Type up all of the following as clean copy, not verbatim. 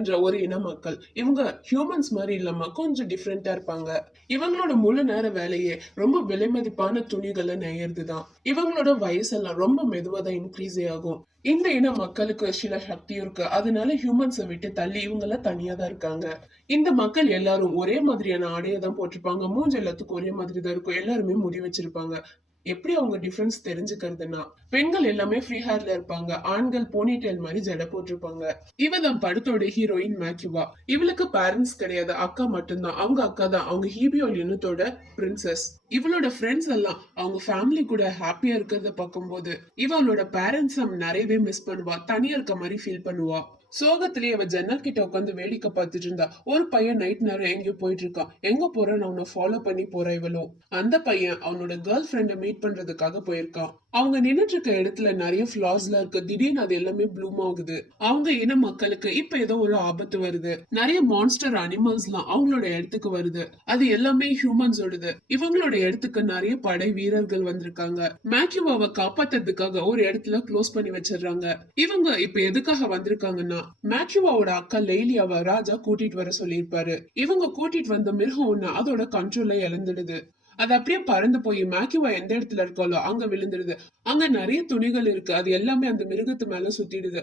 என்ற ஒரு இன மக்கள். இவங்க ஹியூமன்ஸ் மாதிரி இல்லாம கொஞ்சம் டிஃப்ரெண்டா இருப்பாங்க. இவங்களோட முழு நேர வேலையே ரொம்ப விலை மதிப்பான துணிகளை நெய்யறதுதான். இவங்களோட வயசெல்லாம் ரொம்ப மெதுவா தான் இன்க்ரீஸே ஆகும். இந்த இன மக்களுக்கு சில சக்தி இருக்கு, அதனால ஹியூமன்ஸை விட்டு தள்ளி இவங்க எல்லாம் தனியா தான் இருக்காங்க. இந்த மக்கள் எல்லாரும் ஒரே மாதிரியான ஆடையை தான் போட்டிருப்பாங்க. மூஞ்சி எல்லாத்துக்கும் ஒரே மாதிரி தான் இருக்கும். எல்லாருமே முடி வச்சிருப்பாங்க. எப்படி அவங்க டிஃபரன்ஸ் தெரிஞ்சுக்கிறதுனா, பெண்கள் எல்லாமே ஃப்ரீ ஹேர்ல இருப்பாங்க, ஆண்கள் போனிடெயில் மாதிரி ஜடை போட்டிருப்பாங்க. இவ தான் படத்தோட ஹீரோயின் மேக்யூவா. இவளுக்கு பேரண்ட்ஸ் கிடையாது, அக்கா மட்டும்தான். அவங்க அக்கா தான் அவங்க ஹீபியோல் யூனிட்டோட பிரின்சஸ். இவளோட ஃப்ரெண்ட்ஸ் எல்லாம் அவங்க ஃபேமிலி கூட ஹாப்பியா இருக்கிறத பார்க்கும்போது இவளோட பேரண்ட்ஸ் நிறையவே மிஸ் பண்ணுவா, தனியா இருக்க மாதிரி ஃபீல் பண்ணுவா. சோகத்திலேயே அவ ஜன்னல் கிட்ட உட்காந்து வேடிக்கை பார்த்துட்டு இருந்தா. ஒரு பையன் நைட் நேரம் எங்கேயோ போயிட்டு இருக்கான். எங்க போறான்னு அவனை ஃபாலோ பண்ணி போறா இவளும். அந்த பையன் அவனோட கேர்ள் ஃப்ரெண்டை மீட் பண்றதுக்காக போயிருக்கான். அவங்க நின்னுட்டு இருக்க இடத்துல நிறைய ஃபிளாஸ்ல இருக்கு. திடீர்னு அது எல்லாமே ப்ளூம் ஆகுது. அவங்க இன மக்களுக்கு இப்ப ஏதோ ஒரு ஆபத்து வருது. நிறைய மான்ஸ்டர் அனிமல்ஸ் எல்லாம் அவங்களோட இடத்துக்கு வருது. அது எல்லாமே ஹியூமன்ஸோடது. இவங்களோட இடத்துக்கு நிறைய படை வீரர்கள் வந்திருக்காங்க. மேக்யூவாவை காப்பாத்துறதுக்காக ஒரு இடத்துல க்ளோஸ் பண்ணி வச்சிடுறாங்க. இவங்க இப்ப எதுக்காக வந்திருக்காங்கன்னா, மேக்யூவாவோட அக்கா லெய்லியாவை ராஜா கூட்டிட்டு வர சொல்லியிருப்பாரு. இவங்க கூட்டிட்டு வந்த மிருகம் ஒண்ணு அதோட கண்ட்ரோலை இழந்துடுது. அது அப்படியே பறந்து போய் மேக்யூவா எந்த இடத்துல இருக்காலோ அங்க விழுந்துடுது. அங்க நிறைய துணிகள் இருக்கு, அது எல்லாமே அந்த மிருகத்து மேல சுத்திடுது.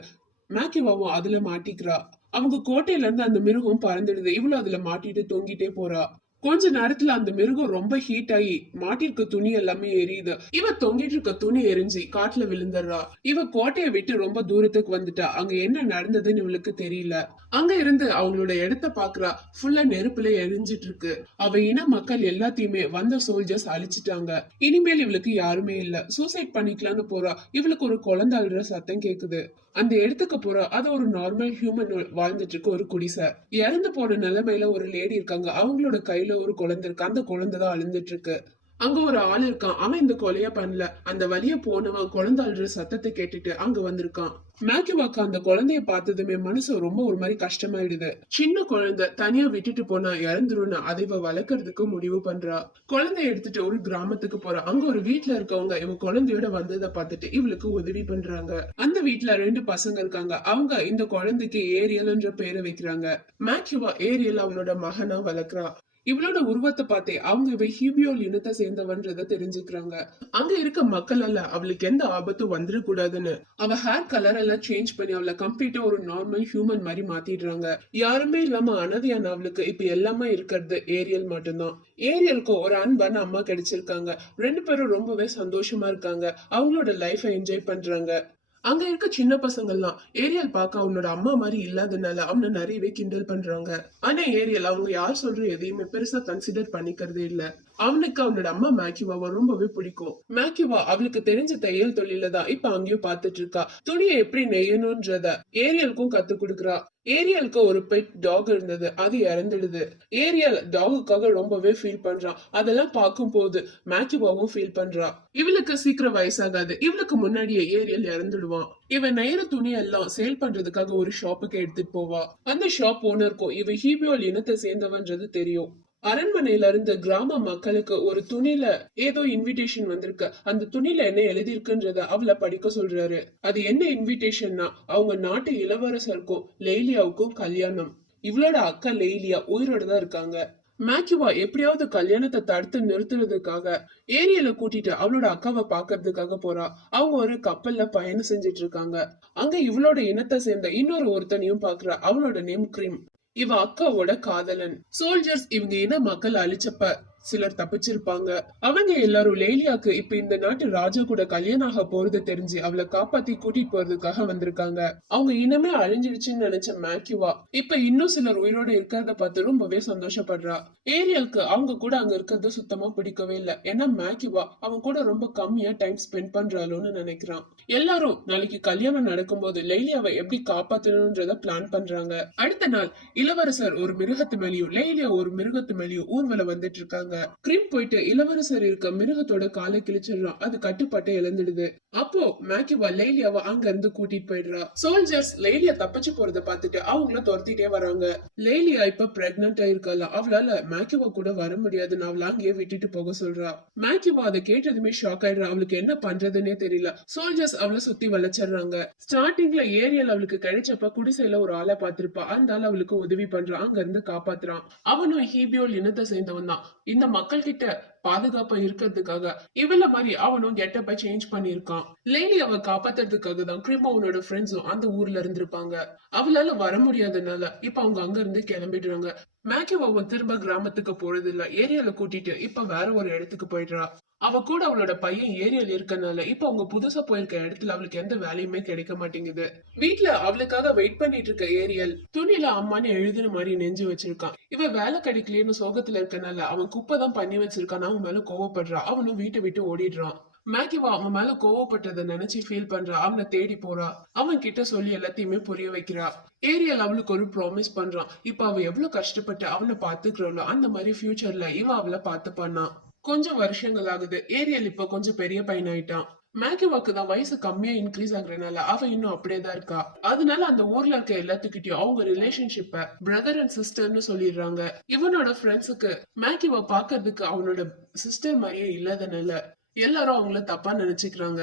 மேக்யூவாவும் அதுல மாட்டிக்கிறா. அவங்க கோட்டையில இருந்து அந்த மிருகம் பறந்துடுது. இவ்வளவு அதுல மாட்டிட்டு தொங்கிட்டே போறா. கொஞ்ச நேரத்துல அந்த மிருகம் ரொம்ப ஹீட் ஆகி மாட்டிருக்க துணி எல்லாமே எரியுது. இவ தொங்கிட்டு இருக்க துணி எரிஞ்சு காட்டுல விழுந்துடுறா. இவ கோட்டையை விட்டு ரொம்ப தூரத்துக்கு வந்துட்டா. அங்க என்ன நடந்ததுன்னு இவளுக்கு தெரியல. அங்க இருந்து அவங்களோட இடத்த பாக்குறா. ஃபுல்லா நெருப்புல எரிஞ்சிட்டு இருக்கு. அவ இன மக்கள் எல்லாத்தையுமே வந்த சோல்ஜர்ஸ் அழிச்சிட்டாங்க. இனிமேல் இவளுக்கு யாருமே இல்ல. சூசைட் பண்ணிக்கலாம்னு போறா. இவளுக்கு ஒரு குழந்தை அழுற சத்தம் கேக்குது. அந்த இடத்துக்கு போறா. அது ஒரு நார்மல் ஹியூமன் வாழ்ந்துட்டு இருக்கு, ஒரு குடிசை. இறந்து போன நிலைமையில ஒரு லேடி இருக்காங்க. அவங்களோட கையில ஒரு குழந்தை இருக்கு. அந்த குழந்தை தான் அழுந்துட்டு இருக்கு. அங்க ஒரு ஆள் இருக்கான். அவன் இந்த கொலைய பண்ணல. அந்த வழிய போனவன் குழந்தை அழுற சத்தத்தை கேட்டுட்டு அங்க வந்திருக்கான். மேக்யூவாக்கு அந்த குழந்தைய பார்த்ததுமே மனசு ரொம்ப ஒரு மாதிரி கஷ்டமாயிடுது. சின்ன குழந்தை தனியா விட்டுட்டு போனா இறந்துருன்னு அதை இவ வளர்க்கறதுக்கு முடிவு பண்றா. குழந்தைய எடுத்துட்டு ஒரு கிராமத்துக்கு போறா. அங்க ஒரு வீட்டுல இருக்கவங்க இவ குழந்தையோட வந்ததை பார்த்துட்டு இவளுக்கு உதவி பண்றாங்க. அந்த வீட்டுல 2 பசங்க இருக்காங்க. அவங்க இந்த குழந்தைக்கு ஏரியல் என்ற பேரை வைக்கிறாங்க. மேக்யூவா ஏரியல் அவனோட மகனா வளர்க்கறா. இவளோட உருவத்தை பார்த்தே அவங்க இவ ஹீபியோல் இனத்தை சேர்ந்தவன்றத தெரிஞ்சுக்கிறாங்க. அங்க இருக்க மக்கள் எல்லாம் அவளுக்கு எந்த ஆபத்தும் வந்துடக்கூடாதுன்னு அவ ஹேர் கலர் எல்லாம் சேஞ்ச் பண்ணி அவளை கம்ப்ளீட்டா ஒரு நார்மல் ஹியூமன் மாதிரி மாத்திடுறாங்க. யாருமே இல்லாம அனதியான அவளுக்கு இப்ப எல்லாமே இருக்கிறது ஏரியல் மட்டும்தான். ஏரியலுக்கு ஒரு அன்பான அம்மா கிடைச்சிருக்காங்க. 2 பேரும் ரொம்பவே சந்தோஷமா இருக்காங்க. அவங்களோட லைஃபை என்ஜாய் பண்றாங்க. அங்க இருக்க சின்ன பசங்க எல்லாம் ஏரியல் பார்க்க அவனோட அம்மா மாதிரி இல்லாதனால அவனை நிறையவே கிண்டல் பண்றாங்க. ஆனா ஏரியல் அவங்க யார் சொல்ற எதையுமே பெருசா கன்சிடர் பண்ணிக்கிறதே இல்ல. அவனுக்கு அவனோட அம்மா மேக்யூவாவை ரொம்பவே பிடிக்கும். மேக்யூவா அவளுக்கு தெரிஞ்ச தையல் தொழில தான் இப்ப அங்கேயும் பாத்துட்டு இருக்கா. துணியை எப்படி நெய்யணும்ன்றத ஏரியலுக்கும் கத்து கொடுக்கறா. ஏரியலுக்கு ஒரு பெட் டாக் இருந்தது, அது இறந்துடுது. ஏரியல் டாகுக்காக ரொம்பவே ஃபீல் பண்றான். அதெல்லாம் பார்க்கும் போது மேக்யூவாவும் ஃபீல் பண்றா. இவளுக்கு சீக்கிரம் வயசாகாது. இவளுக்கு முன்னாடியே ஏரியல் இறந்துடுவான். இவன் நெய்ற துணி எல்லாம் சேல் பண்றதுக்காக ஒரு ஷாப்புக்கு எடுத்துட்டு போவா. அந்த ஷாப் ஓனருக்கும் இவ ஹீபியோல் இனத்தை சேர்ந்தவன்றது தெரியும். அரண்மனையில இருந்து கிராம மக்களுக்கு ஒரு துணில ஏதோ இன்விடேஷன் வந்திருக்கு. அந்த துணில என்ன எழுதிருக்குன்றத அவளை படிக்க சொல்றாரு. அது என்ன இன்விடேஷன்னா, அவங்க நாட்டு இளவரசருக்கும் லெய்லியாவுக்கும் கல்யாணம். இவளோட அக்கா லெய்லியா உயிரோட தான் இருக்காங்க. மேக்யூவா எப்படியாவது கல்யாணத்தை தடுத்து நிறுத்துறதுக்காக ஏரியல கூட்டிட்டு அவளோட அக்காவை பாக்குறதுக்காக போறா. அவங்க ஒரு கப்பல்ல பயணம் செஞ்சிட்டு இருக்காங்க. அங்க இவளோட இனத்தை சேர்ந்த இன்னொரு ஒருத்தனையும் பாக்குறா. அவளோட நேம் கிரீம். இவ அக்காவோட காதலன். சோல்ஜர்ஸ் இவங்க இன மக்கள் அழிச்சப்ப சிலர் தப்பிச்சிருப்பாங்க. அவங்க எல்லாரும் லேலியாக்கு இப்ப இந்த நாட்டு ராஜா கூட கல்யாணம் ஆக போறது தெரிஞ்சு அவளை காப்பாத்தி கூட்டிட்டு போறதுக்காக வந்திருக்காங்க. அவங்க இனமே அழிஞ்சிடுச்சுன்னு நினைச்ச மேக்யூவா இப்ப இன்னும் சிலர் உயிரோட இருக்கிறத பார்த்து ரொம்பவே சந்தோஷப்படுறா. ஏரியலுக்கு அவங்க கூட அங்க இருக்கிறது சுத்தமா பிடிக்கவே இல்லை. ஏன்னா மேக்யூவா அவங்க கூட ரொம்ப கம்மியா டைம் ஸ்பெண்ட் பண்றாளோன்னு நினைக்கிறான். எல்லாரும் நாளைக்கு கல்யாணம் நடக்கும்போது லெய்லியாவை எப்படி காப்பாத்தணும்ன்றத பிளான் பண்றாங்க. அடுத்த நாள் இளவரசர் ஒரு மிருகத்து மேலேயும் லெய்லியா ஒரு மிருகத்து மேலேயும் ஊர்வலம் வந்துட்டு இருக்காங்க. கிரிம் போயிட்டு இளவரசர் இருக்க மிருகத்தோட காலை கிழிச்சிடுறான். அது கட்டுப்பாட்டை இழந்துடுது. அப்போ மேக்கிவா லேலியாவை அங்க இருந்து கூட்டிட்டு போயிடுறா. சோல்ஜர்ஸ் லேலியா தப்பிச்சு போறத பாத்துட்டு அவங்கள துரத்திட்டே வராங்க. லேலியா இப்ப பிரெக்னன்ட் ஆயிருக்கால, அவளால மேக்கிவா கூட வர முடியாதுன்னு அவள அங்கேயே விட்டுட்டு போக சொல்றா. மேக்கிவா அதை கேட்டதுமே ஷாக் ஆயிடுறா. அவளுக்கு என்ன பண்றதுன்னே தெரியல. சோல்ஜர்ஸ் அவளை சுத்தி வளைச்சிடுறாங்க. ஸ்டார்டிங்ல ஏரியல் அவளுக்கு கிடைச்சப்ப குடிசையில ஒரு ஆளை பாத்திருப்பா. அந்த ஆள் அவளுக்கு உதவி பண்றான், அங்க இருந்து காப்பாத்துறான். அவனும் ஹீபியோல் இனத்தை சேர்ந்தவன் தான். இந்த மக்கள் கிட்ட பாதுகாப்பா இருக்கிறதுக்காக இவள மாதிரி அவனும் கெட்டப்ப சேஞ்ச் பண்ணிருக்கான். லேலி அவ காப்பாத்துறதுக்காக தான் கிரிமோனோட ஃப்ரெண்ட்ஸும் அந்த ஊர்ல இருந்திருப்பாங்க. அவளால வர முடியாதனால இப்ப அவங்க அங்க இருந்து கிளம்பிடுறாங்க. மேக்கிவாவும் திரும்ப கிராமத்துக்கு போறது இல்ல. ஏரியால கூட்டிட்டு இப்ப வேற ஒரு இடத்துக்கு போயிடுறா. அவ கூட அவளோட பையன் ஏரியல் இருக்கனால இப்ப அவங்க புதுசா போயிருக்க இடத்துல அவளுக்கு எந்த வேலையுமே கிடைக்க மாட்டேங்குது. வீட்டுல அவளுக்காக வெயிட் பண்ணிட்டு இருக்க ஏரியல் துணியில அம்மான்னு எழுதுன மாதிரி நெஞ்சு வச்சிருக்கான். இவ வேலை கிடைக்கலன்னு சோகத்துல இருக்கனால அவன் குப்பை தான் பண்ணி வச்சிருக்கான். அவன் மேல கோவப்படுறா. அவனும் வீட்டை விட்டு ஓடிடுறான். மேகிவா அவன் மேல கோவப்பட்டதை நினைச்சு ஃபீல் பண்றா. அவனை தேடி போறா. அவன் கிட்ட சொல்லி எல்லாத்தையுமே புரிய வைக்கிறா. ஏரியல் அவளுக்கு ஒரு ப்ராமிஸ் பண்றான். இப்ப அவ எவ்வளவு கஷ்டப்பட்டு அவனை பாத்துக்கிறாளோ அந்த மாதிரி ஃபியூச்சர்ல இவ அவளை பாத்து பண்ணா. கொஞ்சம் வருஷங்கள் ஆகுது. ஏரியல் இப்ப கொஞ்சம் பெரிய பையனாயிட்டான். மேகிவாக்கு தான் வயசு கம்மியா இன்க்ரீஸ் ஆகுறதுனால அவ இன்னும் அப்படியே தான் இருக்கா. அதனால அந்த ஊர்ல இருக்க எல்லாத்துக்கிட்டையும் அவங்க ரிலேஷன்ஷிப்ப பிரதர் அண்ட் சிஸ்டர்னு சொல்லிடுறாங்க. இவனோட ஃப்ரெண்ட்ஸுக்கு மேகிவா பாக்குறதுக்கு அவனோட சிஸ்டர் மாதிரியே இல்லாதனால எல்லாரும் அவங்கள தப்பா நினைச்சுக்கிறாங்க.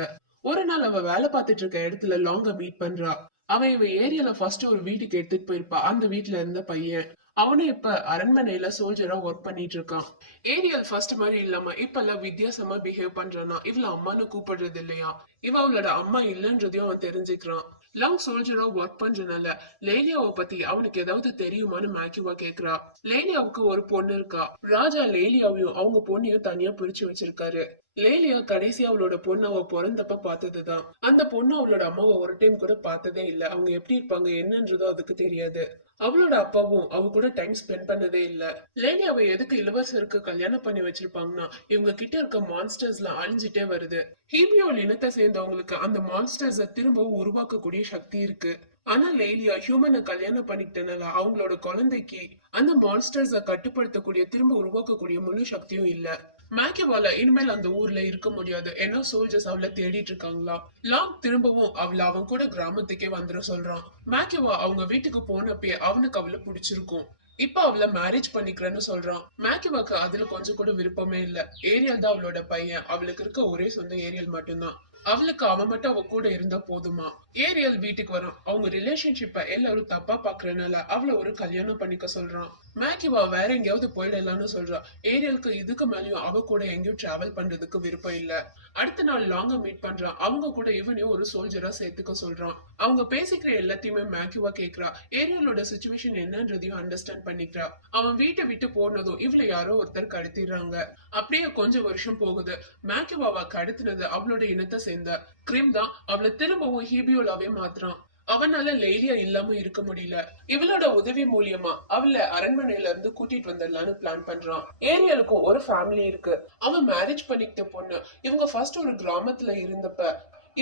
ஒரு நாள் அவ வேலை பார்த்துட்டு இருக்க இடத்துல லாங்க மீட் பண்றா. அவ இவ ஏரியால ஃபர்ஸ்ட் ஒரு வீட்டுக்கு எடுத்துட்டு போயிருப்பா. அந்த வீட்டுல இருந்த பையன் அவனும் இப்ப அரண்மனையில சோல்ஜரா ஒர்க் பண்ணிட்டு இருக்கான். ஏரியல் ஃபர்ஸ்ட் மாதிரி இல்லாம இப்ப எல்லாம் வித்தியாசமா பிஹேவ் பண்றானா. இவள அம்மானு கூப்பிடுறது இல்லையா. இவ அவளோட அம்மா இல்லன்றதையும் அவன் தெரிஞ்சுக்கிறான். லாங் சோல்ஜரா ஒர்க் பண்றதுனால லேலியாவை பத்தி அவனுக்கு ஏதாவது தெரியுமான்னு மேக்கிவா கேக்குறா. லேலியாவுக்கு ஒரு பொண்ணு இருக்கா. ராஜா லேலியாவையும் அவங்க பொண்ணையும் தனியா பிரிச்சு வச்சிருக்காரு. லேலியா கடைசி அவளோட பொண்ணு அவ பிறந்தப்ப பார்த்ததுதான். அந்த பொண்ணு அவளோட அம்மாவை ஒரு டைம் கூட பார்த்ததே இல்ல. அவங்க எப்படி இருப்பாங்க என்னன்றதோ அதுக்கு தெரியாது. அவளோட அப்பாவும் அவ கூட டைம் ஸ்பெண்ட் பண்ணதே இல்ல. லேலியாவை எதுக்கு இளவரசருக்கு கல்யாணம் பண்ணி வச்சிருப்பாங்கன்னா இவங்க கிட்ட இருக்க மான்ஸ்டர்ஸ் எல்லாம் அழிஞ்சிட்டே வருது. ஹீபியோல் இனத்தை சேர்ந்தவங்களுக்கு அந்த மான்ஸ்டர்ஸ திரும்பவும் உருவாக்கக்கூடிய சக்தி இருக்கு. ஆனா லேலியா ஹியூமனை கல்யாணம் பண்ணிக்கிட்டனால அவங்களோட குழந்தைக்கு அந்த மான்ஸ்டர்ஸ கட்டுப்படுத்தக்கூடிய திரும்ப உருவாக்கக்கூடிய முழு சக்தியும் இல்ல. மேக்கிவால இனிமேல் அந்த ஊர்ல இருக்க முடியாது. ஏன்னா சோல்ஜர்ஸ் அவளை தேடிட்டு இருக்காங்களா. லாங் திரும்பவும் அவளை அவன் கூட கிராமத்துக்கே வந்துட சொல்றான். மேக்கிவா அவங்க வீட்டுக்கு போனப்பயே அவனுக்கு அவளை பிடிச்சிருக்கும். இப்ப அவளை மேரேஜ் பண்ணிக்கிறேன்னு சொல்றான். மேக்கிவாக்கு அதுல கொஞ்சம் கூட விருப்பமே இல்ல. ஏரியல் தான் அவளோட பையன். அவளுக்கு இருக்க ஒரே சொந்த ஏரியல் மட்டும்தான். அவளுக்கு அவன் மட்டும் அவ கூட இருந்தா போதுமா. ஏரியல் வீட்டுக்கு வரான். அவங்க ரிலேஷன்ஷிப்ப எல்லாரும் தப்பா பாக்குறதுனால அவளை ஒரு கல்யாணம் பண்ணிக்க சொல்றான். மேக்கிவா வேற எங்கேயாவது போயிடலாம்னு சொல்றா. ஏரியலுக்கு இதுக்கு மேலயும் அவ கூட எங்கேயும் டிராவல் பண்றதுக்கு விருப்பம் இல்ல. அடுத்த நாள் லாங்க மீட் பண்றான். அவங்க கூட இவனையும் ஒரு சோல்ஜரா சேர்த்துக்க சொல்றான். அவங்க பேசிக்கிற எல்லாத்தையுமே மேக்கிவா கேக்குறா. ஏரியலோட சிச்சுவேஷன் என்னன்றதையும் அண்டர்ஸ்டாண்ட் பண்ணிக்கிறா. அவன் வீட்டை விட்டு போனதும் இவளை யாரோ ஒருத்தர் கடத்திடுறாங்க. அப்படியே கொஞ்சம் வருஷம் போகுது. மேக்கிவாவா கடத்தினது அவளோட இனத்தை சேர்ந்த கிரிம் தான். அவளை திரும்பவும் ஹீபியோலாவே மாத்துறான். அவனால லேலியா இல்லாம இருக்க முடியல. இவளோட உதவி மூலியமா அவளை அரண்மனையில இருந்து கூட்டிட்டு வந்துடலான்னு பிளான் பண்றான். ஏரியலுக்கும் ஒரு ஃபேமிலி இருக்கு. அவன் மேரேஜ் பண்ணிக்கிட்ட பொண்ணு. இவங்க ஃபர்ஸ்ட் ஒரு கிராமத்துல இருந்தப்ப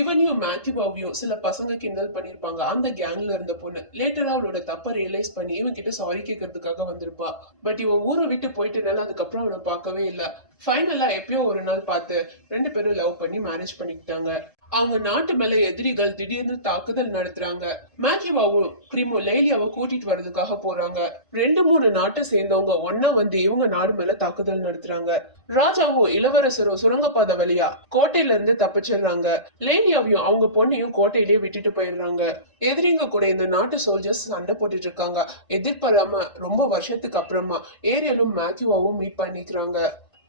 இவனையும் மேத்யூவாவையும் சில பசங்க கிண்டல் பண்ணிருப்பாங்க. அந்த கேங்ல இருந்த பொண்ணு லேட்டரா அவளோட தப்ப ரியலைஸ் பண்ணி இவன் கிட்ட சாரி கேட்கறதுக்காக வந்திருப்பா. பட் இவன் ஊரை விட்டு போயிட்டனால அதுக்கப்புறம் அவனை பார்க்கவே இல்ல. ஃபைனலா எப்பயோ ஒரு நாள் பார்த்து ரெண்டு பேரும் லவ் பண்ணி மேரேஜ் பண்ணிக்கிட்டாங்க. அவங்க நாட்டு மேல எதிரிகள் திடீர்னு தாக்குதல் நடத்துறாங்க. மேத்யூவாவும் கிரிமும் லேலியாவை கூட்டிட்டு வர்றதுக்காக போறாங்க. 2-3 நாட்டை சேர்ந்தவங்க ஒன்னா வந்து இவங்க நாடு மேல தாக்குதல் நடத்துறாங்க. ராஜாவும் இளவரசரும் சுரங்கப்பாதை வழியா கோட்டையில இருந்து தப்பிச்சிடுறாங்க. லேலியாவையும் அவங்க பொண்ணையும் கோட்டையிலேயே விட்டுட்டு போயிடுறாங்க. எதிரிங்க கூட இந்த நாட்டு சோல்ஜர்ஸ் சண்டை போட்டுட்டு இருக்காங்க. எதிர்பாராம ரொம்ப வருஷத்துக்கு அப்புறமா ஏரியலும் மேத்யூவாவும் மீட் பண்ணிக்கிறாங்க.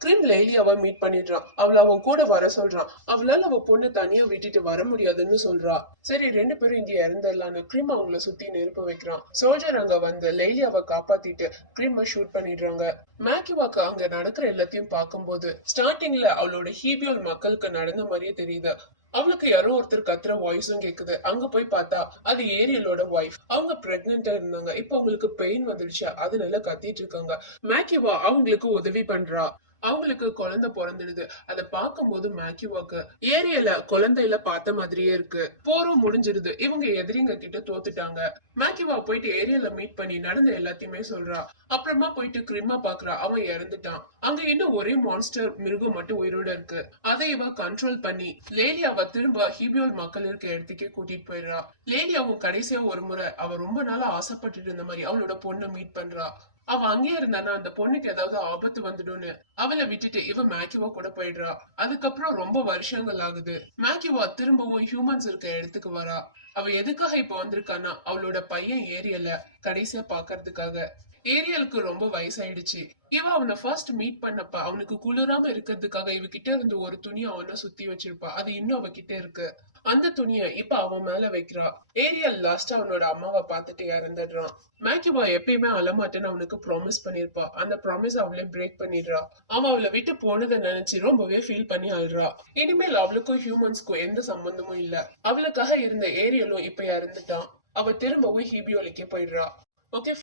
கிரிம் லேலியாவை மீட் பண்ணிடுறான். அவளை அவன் கூட வர சொல்றான். அவளால அவ பொண்ணு தனியா விட்டுட்டு வர முடியாதுன்னு சொல்றா. சரி ரெண்டு பேரும் இங்க இறந்துடலான்னு கிரிம் அவங்கள சுத்தி நெருப்பு வைக்கிறான். சோல்ஜர் அங்க வந்து லேலியாவை காப்பாத்திட்டு கிரிம் ஷூட் பண்ணிடுறாங்க. மேக்கிவாக்கு அங்க நடக்கிற எல்லாத்தையும் பார்க்கும்போது ஸ்டார்டிங்ல அவளோட ஹீபியோல் மக்களுக்கு நடந்த மாதிரியே தெரியுது. அவளுக்கு யாரோ ஒருத்தர் கத்துற வாய்ஸும் கேக்குது. அங்க போய் பார்த்தா அது ஏரியலோட ஒய்ஃப். அவங்க பிரெக்னெண்டா இருந்தாங்க. இப்ப அவங்களுக்கு பெயின் வந்துடுச்சு. அதனால கத்திட்டு இருக்காங்க. மேக்கிவா அவங்களுக்கு உதவி பண்றா. அவங்களுக்கு குழந்தை பிறந்துடுது. அத பார்க்கும்போது மேக்யூவாக்கு ஏரியல குழந்தையில பார்த்த மாதிரியே இருக்கு. போரும் முடிஞ்சிருது. இவங்க எதிரிங்க கிட்ட தோத்துட்டாங்க. மேக்யூவா போயிட்டு ஏரியல மீட் பண்ணி நடந்த எல்லாத்தையுமே சொல்றா. அப்புறமா போயிட்டு கிரிம்மா பாக்குறா. அவன் இறந்துட்டான். அங்க இன்னும் ஒரே மான்ஸ்டர் மிருகம் மட்டும் உயிரோட இருக்கு. அதை இவ கண்ட்ரோல் பண்ணி லேலியாவை திரும்ப ஹீபியோல் மக்கள் இருக்க இடத்துக்கே கூட்டிட்டு போயிடுறா. லேலியாவும் கடைசியா ஒரு முறை அவ ரொம்ப நாளா ஆசைப்பட்டுட்டு இருந்த மாதிரி அவளோட பொண்ணை மீட் பண்றா. அவ அங்கேயே இருந்தானா அந்த பொண்ணுக்கு ஏதாவது ஆபத்து வந்துடும்னு அவளை விட்டுட்டு இவ மேக்யூவா கூட போயிடுறா. அதுக்கப்புறம் ரொம்ப வருஷங்கள் ஆகுது. மேக்யூவா திரும்பவும் ஹியூமன்ஸ் இருக்க இடத்துக்கு வரா. அவ எதுக்காக இப்ப வந்திருக்கானா அவளோட பையன் ஏரியல கடைசியா பாக்குறதுக்காக. ஏரியலுக்கு ரொம்ப வயசாயிடுச்சு. இவ அவனை ஃபர்ஸ்ட் மீட் பண்ணப்ப அவனுக்கு குளிராம இருக்கிறதுக்காக இவகிட்ட இருந்து ஒரு துணி அவனை சுத்தி வச்சிருப்பா. அது இன்னும் அவகிட்ட இருக்கு. அந்த துணிய இப்ப அவன் மேல வைக்கிறா. ஏரியல் லாஸ்டா அவனோட அம்மாவை பார்த்துட்டு இறந்துடுறான். மேக்யூவா எப்பயுமே அழமாட்டேன்னு அவனுக்கு ப்ராமிஸ் பண்ணிருப்பா. அந்த ப்ராமிஸ் அவளே பிரேக் பண்ணிடுறா. அவன் அவளை விட்டு போனதை நினைச்சு ரொம்பவே ஃபீல் பண்ணி அழுறா. இனிமேல் அவளுக்கும் ஹியூமன்ஸ்க்கும் எந்த சம்பந்தமும் இல்ல. அவளுக்காக இருந்த ஏரியலும் இப்ப இறந்துட்டான். அவ திரும்பவும் ஹீபியோலிக்கே போயிடுறா. ஓகே